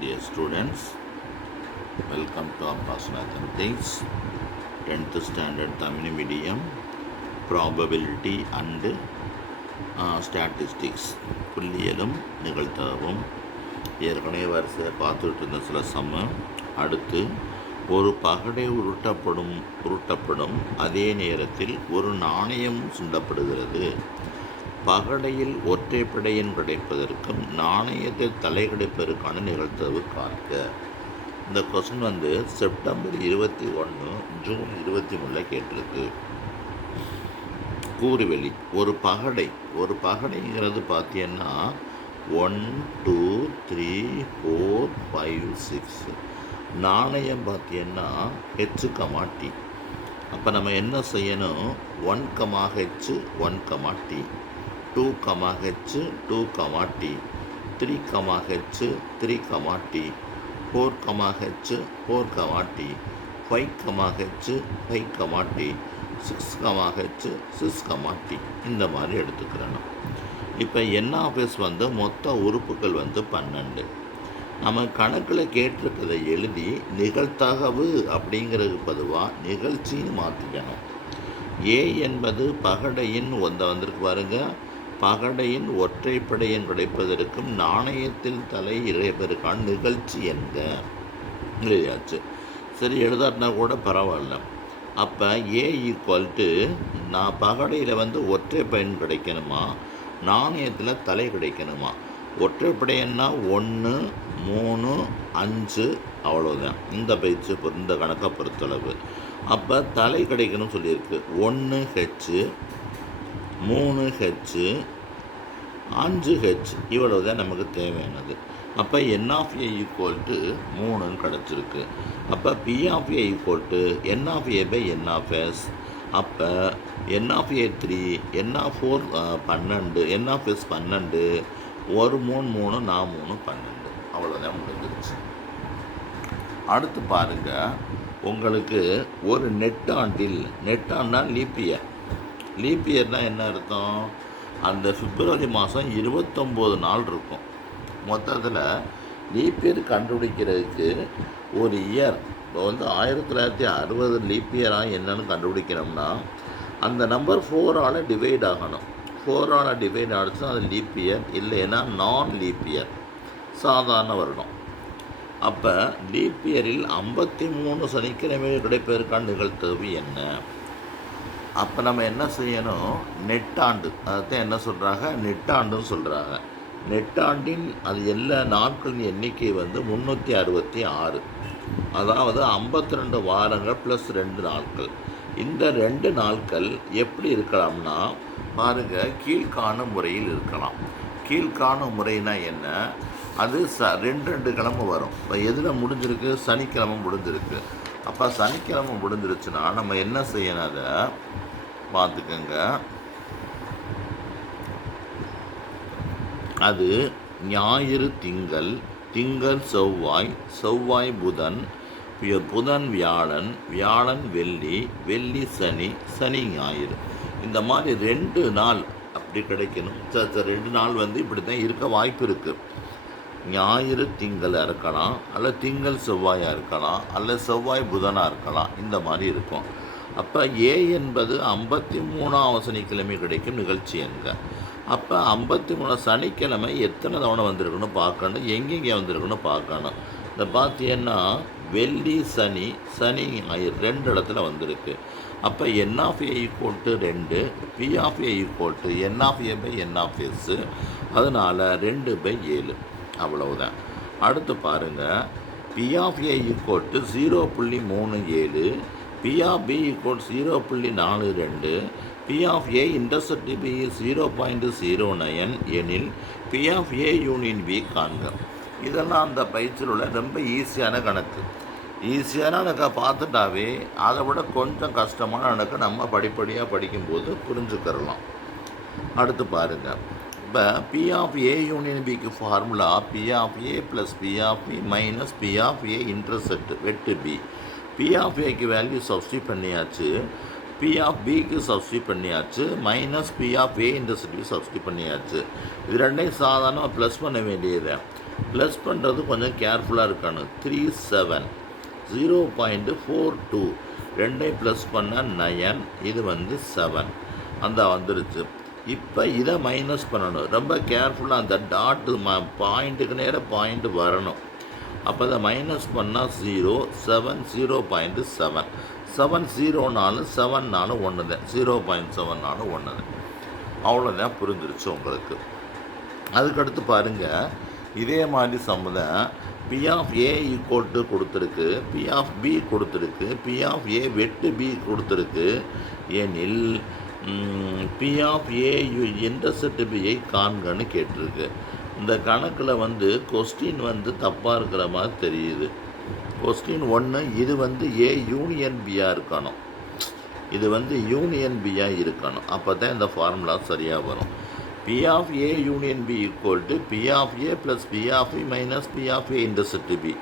Dear students, welcome to Abbas Mathematics 10th Standard Tamil Medium Probability and Statistics புள்ளியலும் நிகழ்த்தவும் ஏற்கனவே வரிசையை பார்த்துட்டு இருந்த சில சம்ம அடுத்து ஒரு பகடை உருட்டப்படும் அதே நேரத்தில் ஒரு நாணயம் சுண்டப்படுகிறது. பகடையில் ஒற்றைப்படையின் கிடைப்பதற்கும் நாணயத்தை தலைக்கெடுப்பதற்கான நிகழ்த்தவு பார்க்க. இந்த கொஸ்டின் செப்டம்பர் 21 ஜூன் 23 கேட்டிருக்கு. கூறுவெளி ஒரு பகடைங்கிறது பார்த்தீங்கன்னா 1 2 3 4 5 6. நாணயம் பார்த்தீங்கன்னா H, அப்போ நம்ம என்ன செய்யணும்? 1, H 1, T 2, H 2, T 3, H 3, T 4, H 4, T 5, H 5, T 6, H 6, T இந்த மாதிரி எடுத்துக்கிறணும். இப்போ NS மொத்த உறுப்புகள் 12. நம்ம கணக்கில் கேட்டிருக்கிறதை எழுதி நிகழ்த்தகவு அப்படிங்கிறதுக்கு பொதுவாக நிகழ்ச்சின்னு மாற்றிக்கணும். ஏ என்பது பகடையின் வந்திருக்கு பாருங்க. பகடையின் ஒற்றைப்படையின் கிடைப்பதற்கும் நாணயத்தில் தலை இறைப்பதற்கான நிகழ்ச்சி என்க எழுதியாச்சு. சரி, எழுதாட்டினா கூட பரவாயில்ல. அப்போ ஏ ஈக்குவல்ட்டு நான் பகடையில் ஒற்றைப்படையின் கிடைக்கணுமா, நாணயத்தில் தலை கிடைக்கணுமா? ஒற்றைப்படையன்னா 1 3 5 அவ்வளோதான். இந்த பயிற்சி இந்த கணக்கை பொறுத்தளவு. அப்போ தலை கிடைக்கணும்னு சொல்லியிருக்கு. 1 H 3 H 5 H இவ்வளவுதான் நமக்கு தேவையானது. அப்போ NA ஈக்குவல்ட்டு 3 கிடச்சிருக்கு. அப்போ PA ஈக்குவல்ட்டு NA/NS. அப்போ NA3 NA4 12 NS 12 1 3 3 4 3 12 அவ்வளோதான் முடிஞ்சிருச்சு. அடுத்து பாருங்கள், உங்களுக்கு ஒரு நெட்டாண்டா லீப் இயர்னால் என்ன அர்த்தம்? அந்த பிப்ரவரி மாதம் 29 நாள் இருக்கும். மொத்தத்தில் லீப் இயர் கண்டுபிடிக்கிறதுக்கு ஒரு இயர் இப்போ 1960 லீப் இயராக என்னன்னு கண்டுபிடிக்கணும்னா அந்த நம்பர் 4ஆல் டிவைட் ஆகணும். 4ஆல் டிவைட் ஆகிடுச்சுன்னா அது லீப் இயர், இல்லைன்னா நான் லீப் இயர், சாதாரண வருடம். அப்போ லீப் இயரில் 53 சனிக்கிழமைகள் கிடைப்பதற்கான நிகழ்த்தவு என்ன? அப்போ நம்ம என்ன செய்யணும்? நெட்டாண்டு, அதைத்தான் என்ன சொல்கிறாங்க? நெட்டாண்டுன்னு சொல்கிறாங்க. நெட்டாண்டின் அது எல்லா நாட்களின் எண்ணிக்கை 366. அதாவது 52 வாரங்கள் ப்ளஸ் 2 நாட்கள். இந்த 2 நாட்கள் எப்படி இருக்கலாம்னா பாருங்கள், கீழ்காணும் முறையில் இருக்கலாம். கீழ்காணும் முறைனா என்ன? அது 2 கிழமை வரும். இப்போ எதில் முடிஞ்சிருக்கு? சனிக்கிழமை முடிஞ்சிருக்கு. அப்போ சனிக்கிழமை முடிஞ்சிருச்சுன்னா நம்ம என்ன செய்யணும்? அதை பார்த்துக்கோங்க. அது ஞாயிறு திங்கள் செவ்வாய் புதன் வியாழன் வெள்ளி சனி ஞாயிறு. இந்த மாதிரி 2 நாள் அப்படி கிடைக்கணும். 2 நாள் இப்படி தான் இருக்க வாய்ப்பு இருக்குது. ஞாயிறு திங்களாக இருக்கலாம், அல்ல திங்கள் செவ்வாயாக இருக்கலாம், அல்ல செவ்வாய் புதனாக இருக்கலாம். இந்த மாதிரி இருக்கும். அப்போ ஏ என்பது 53ஆம் சனிக்கிழமை கிடைக்கும் நிகழ்ச்சி என்க. அப்போ 53 சனிக்கிழமை எத்தனை தவணை வந்திருக்குன்னு பார்க்கணும், எங்கெங்கே வந்திருக்குன்னு பார்க்கணும். இதை பார்த்தீங்கன்னா வெள்ளி சனி ஞாயிறு 2 இடத்துல வந்திருக்கு. அப்போ NA equal to 2, PA equal to NA/NS. அதனால் 2/7 அவ்வளவுதான். அடுத்து பாருங்கள், PA equal to 0.37, PB equal 0.42, PA intercept B 0.09 எனில் PA யூனியன் B காண்க. இதெல்லாம் அந்த பயிற்சியில் உள்ள ரொம்ப ஈஸியான கணக்கு. பார்த்துட்டாவே அதை விட கொஞ்சம் கஷ்டமான கணக்கு நம்ம படிப்படியாக படிக்கும்போது புரிஞ்சுக்கிறலாம். அடுத்து பாருங்கள், இப்போ PA யூனியன் Bக்கு formula PA plus PB minus PA intercept வெட்டு B. PAக்கு வேல்யூ சப்ஸ்டியூட் பண்ணியாச்சு, PBக்கு சப்ஸ்டியூட் பண்ணியாச்சு, மைனஸ் PA இன்டர்செப்ட் சப்ஸ்டியூட் பண்ணியாச்சு. இது ரெண்டையும் சாதாரணமாக ப்ளஸ் பண்ண வேண்டியது. ப்ளஸ் பண்ணுறது கொஞ்சம் கேர்ஃபுல்லாக இருக்கணும். 37 0.42 ரெண்டையும் ப்ளஸ் பண்ணால் 9, இது வந்து 7 அந்த வந்துருச்சு. இப்போ இதை மைனஸ் பண்ணணும். ரொம்ப கேர்ஃபுல்லாக அந்த டாட்டு பாயிண்ட்டுக்கு நேராக பாயிண்ட் வரணும். அப்போ அதை மைனஸ் பண்ணால் 0 7 0.7 7 0 7 1 தான் 0.7 1 தான். அவ்வளோதான், புரிஞ்சிருச்சு உங்களுக்கு. அதுக்கடுத்து பாருங்கள், இதே மாதிரி சம்மதம் P of A equal to கொடுத்துருக்கு, பி ஆஃப் பி கொடுத்துருக்கு, பி ஆஃப் ஏ வெட்டு பி கொடுத்துருக்கு. எனில் பி ஆஃப் ஏ இன்டர்செப்ட் பியை காண்கன்னு கேட்டிருக்கு. இந்த கணக்கில் வந்து கொஸ்டின் வந்து தப்பாக இருக்கிற மாதிரி தெரியுது. கொஸ்டின் 1 இது வந்து ஏ யூனியன் பியாக இருக்கணும், இது வந்து யூனியன் பியாக இருக்கணும். அப்போ தான் இந்த ஃபார்முலா சரியாக வரும். P of A union B equal to P of A plus P of E minus P of A intercept B.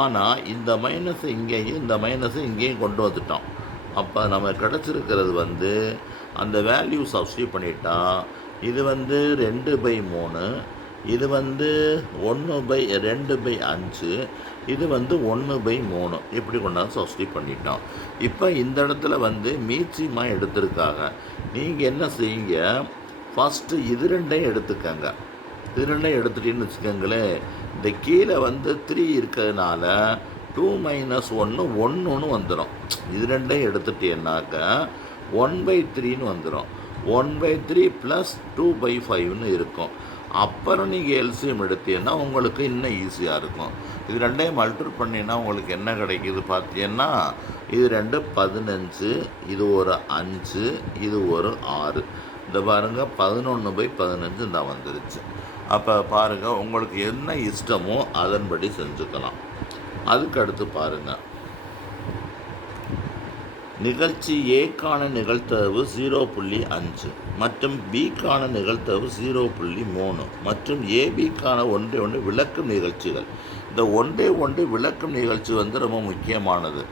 ஆனால் இந்த மைனஸை இங்கேயும் இந்த மைனஸை இங்கேயும் கொண்டு வந்துட்டோம். அப்போ நம்ம கிடச்சிருக்கிறது வந்து அந்த வேல்யூ சப்ஸ்டியூட் பண்ணிட்டா இது வந்து 2/3, இது வந்து 1/2/5, இது வந்து 1/3 இப்படி கொண்டாந்து சப்ஸ்டியூட் பண்ணிட்டோம். இப்போ இந்த இடத்துல வந்து மீச்சியமாக எடுத்திருக்காங்க. நீங்கள் என்ன செய்யுங்க, ஃபஸ்ட்டு இது ரெண்டையும் எடுத்துக்கங்க. இது ரெண்டையும் எடுத்துட்டீங்கன்னு வச்சுக்கோங்களேன், இந்த கீழே வந்து 3 இருக்கிறதுனால 2 - 1 1 வந்துடும். இது ரெண்டையும் எடுத்துட்டேன்னாக்க 1/3 வந்துடும். 1/3 ப்ளஸ் 2/5 இருக்கும். அப்புறம் நீங்கள் எல்சிஎம் எடுத்தீங்கன்னா உங்களுக்கு இன்னும் ஈஸியாக இருக்கும். இது ரெண்டையும் மல்டிபிள் பண்ணிங்கன்னா உங்களுக்கு என்ன கிடைக்கிது பார்த்தீங்கன்னா, இது 2 15, இது ஒரு 5, இது ஒரு 6. இந்த பாருங்கள் 11/15 தான் வந்துருச்சு. அப்போ பாருங்கள், உங்களுக்கு என்ன இஷ்டமோ அதன்படி செஞ்சுக்கலாம். அதுக்கு அடுத்து பாருங்கள், நிகழ்ச்சி ஏக்கான நிகழ்தகவு 0.5 மற்றும் பிக்கான நிகழ்தகவு 0.3 மற்றும் ஏபிக்கான ஒன்றை விளக்கும் நிகழ்ச்சிகள். இந்த ஒன்றை விளக்கும் நிகழ்ச்சி வந்து ரொம்ப முக்கியமானது.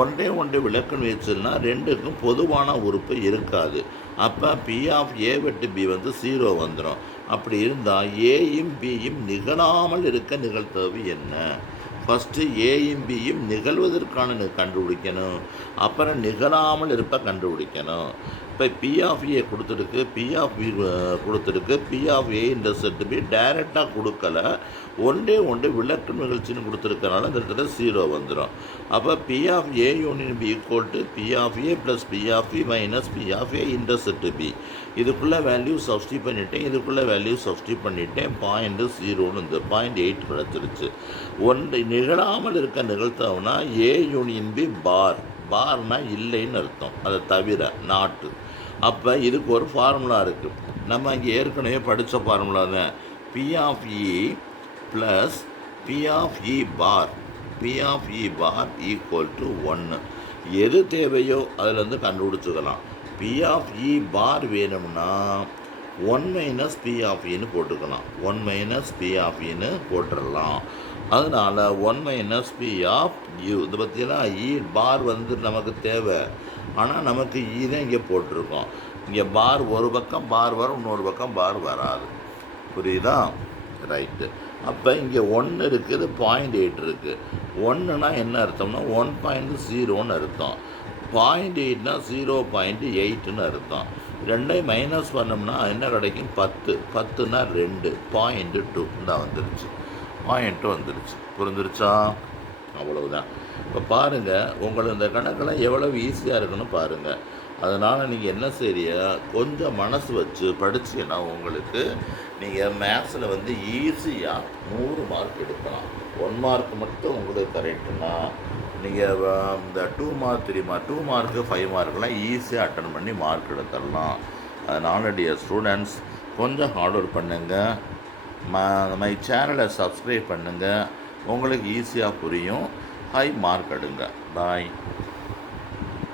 ஒன்றை விளக்கும் நிகழ்ச்சினா ரெண்டுக்கும் பொதுவான உறுப்பு இருக்காது. அப்போ பி ஆஃப் ஏ வெட்டு பி வந்து 0 வந்துடும். அப்படி இருந்தால் ஏயும் பியும் நிகழாமல் இருக்க நிகழ்தகவு என்ன? ஃபஸ்ட்டு ஏயும் பியும் நிகழ்வதற்கான கண்டுபிடிக்கணும், அப்புறம் நிகழாமல் இருப்ப கண்டுபிடிக்கணும். இப்போ பி ஆஃப் ஏ கொடுத்துருக்கு, பி ஆஃப் பி கொடுத்துருக்கு, P of A intercept B டைரெக்டாக கொடுக்கல, ஒன்றை விளக்கு நிகழ்ச்சின்னு கொடுத்துருக்கனால இந்த இடத்துல 0 வந்துடும். அப்போ P of A union B equal to P of A plus P of E minus P of A intercept B. இதுக்குள்ளே வேல்யூ சப்ஸ்டியூட் பண்ணிட்டேன், இதுக்குள்ளே வேல்யூ சப்ஸ்டியூட் பண்ணிட்டேன். 0.0 இந்த 0.8 கிடச்சிருச்சு. நிகழாமல் இருக்க நிகழ்த்தவுனா ஏ யூனியன் பி பார்னால் இல்லைன்னு அர்த்தம், அதை தவிர நாட்டு. அப்போ இதுக்கு ஒரு ஃபார்முலா இருக்குது, நம்ம இங்கே ஏற்கனவே படித்த ஃபார்முலா தான். P of E plus P of E bar, P of E bar equal to 1. எது தேவையோ அதில் கண்டுபிடிச்சிக்கலாம். பி ஆஃப் இ பார் வேணும்னா 1 - பி ஆஃப் இன்னு போட்டுக்கலாம், 1 - பி ஆஃப் இன்னு போட்டுடலாம். அதனால் 1 - பி ஆஃப் யூ. இது பார்த்தீங்கன்னா இ பார் வந்து நமக்கு தேவை, ஆனால் நமக்கு இ தான் இங்கே போட்டிருக்கோம். இங்கே பார் ஒரு பக்கம் பார் வரும், இன்னொரு பக்கம் பார் வராது. புரியுதா? ரைட்டு. அப்போ இங்கே 1 இருக்குது, 0.8 இருக்குது. 1னா என்ன அர்த்தம்னா 1.0ன்னு அர்த்தம், 0.8னா 0.8ன்னு அர்த்தம். ரெண்டையும் மைனஸ் பண்ணோம்னா என்ன கிடைக்கும்? 10. 10னா 2, 0.2 தான் வந்துருச்சு, 0.2 வந்துருச்சு. புரிஞ்சிருச்சா? அவ்வளவுதான். இப்போ பாருங்கள், உங்களுக்கு இந்த கணக்கெல்லாம் எவ்வளவு ஈஸியாக இருக்குன்னு பாருங்கள். அதனால் நீங்கள் என்ன செய்ய, கொஞ்சம் மனசு வச்சு படிச்சிங்கன்னா உங்களுக்கு நீங்கள் மேத்ஸில் ஈஸியாக 100 மார்க் எடுக்கலாம். 1 மார்க் மட்டும் உங்களுக்கு கரெக்டுனா நீங்கள் இந்த 2 மார்க் 3 மார்க் 2 மார்க்கு 5 மார்க்கெலாம் ஈஸியாக அட்டன் பண்ணி மார்க் எடுத்துடலாம். அதனால் டியர் ஸ்டூடெண்ட்ஸ், கொஞ்சம் ஹார்ட் ஒர்க் பண்ணுங்கள், மை சேனலை சப்ஸ்கிரைப் பண்ணுங்கள், உங்களுக்கு ஈஸியாக புரியும், ஹை மார்க் எடுங்க. பாய்.